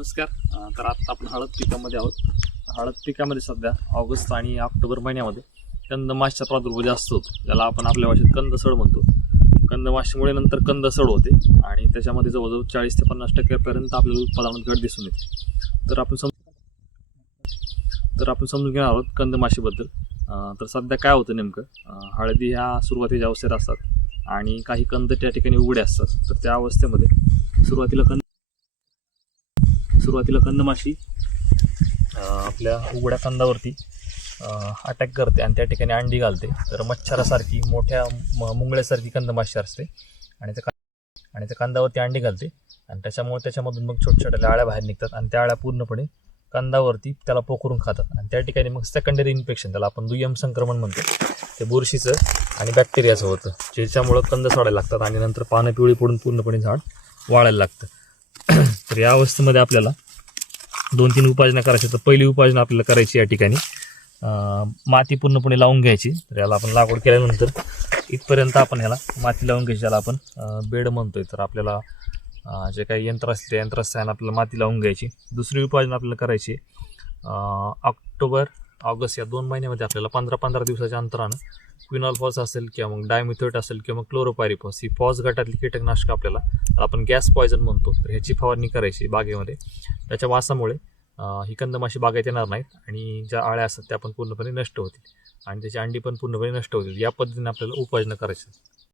नमस्कार. तर आता आपण हळद पिकामध्ये आहोत. हळद पिकामध्ये सध्या ऑगस्ट आणि ऑक्टोबर महिन्यामध्ये कंदमाशीचा प्रादुर्भाव जास्त होतो, ज्याला आपण आपल्या भाषेत कंदसड म्हणतो. कंदमाशीमुळे नंतर कंदसड होते आणि त्याच्यामध्ये जवळजवळ 40 ते 50% आपल्याला उत्पादनात घट दिसून येते. तर आपण समजून घेणार आहोत कंदमाशीबद्दल. तर सध्या काय होतं नेमकं, हळदी ह्या सुरुवातीच्या अवस्थेत असतात आणि काही कंद त्या ठिकाणी उघडे असतात. तर त्या अवस्थेमध्ये सुरुवातीला कंदमाशी आपल्या उघड्या कंदावरती अटॅक करते आणि त्या ठिकाणी अंडी घालते. तर मच्छरासारखी मोठ्या मुंगळ्यासारखी कंदमाशी असते आणि त्या कंदावरती अंडी घालते आणि त्याच्यामधून मग छोट्या आळ्या बाहेर निघतात आणि त्या आळ्या पूर्णपणे कंदावरती त्याला पोखरून खातात आणि त्या ठिकाणी मग सेकंडरी इन्फेक्शन, त्याला आपण दुय्यम संक्रमण म्हणतो, ते बुरशीचं आणि बॅक्टेरियाचं होतं, ज्याच्यामुळं कंद सोडायला लागतात आणि नंतर पानं पिवळी पडून पूर्णपणे झाड वाळायला लागतं. तर या अवस्थेमध्ये आपल्याला 2-3 उपाययोजना करायची. तर पहिली उपाययोजना आपल्याला करायची या ठिकाणी माती पूर्णपणे लावून घ्यायची. तर याला आपण लागवड केल्यानंतर इथपर्यंत आपण ह्याला माती लावून घ्यायची, ज्याला आपण बेड म्हणतोय. तर आपल्याला जे काही यंत्र असते त्या यंत्रासहाय्याने आपल्याला माती लावून घ्यायची. दुसरी उपाययोजना आपल्याला करायची ऑक्टोबर ऑगस्ट या 2 महिन्यामध्ये आपल्याला 15-15 दिवसाच्या अंतरानं क्विनॉल असेल किंवा मग डायमिथोएट असेल किंवा मग क्लोरोपायरिफॉस ही फॉस गटातली कीटकनाशक आपल्याला आपण गॅस पॉयझन म्हणतो, तर ह्याची फवारणी करायची बागेमध्ये. त्याच्या वासामुळे ही कंदमाशी बागेत येणार नाहीत आणि ज्या आळ्या असतात त्या पण पूर्णपणे नष्ट होतील आणि त्याची अंडी पण पूर्णपणे नष्ट होतील. या पद्धतीने आपल्याला उपाययोजना करायची.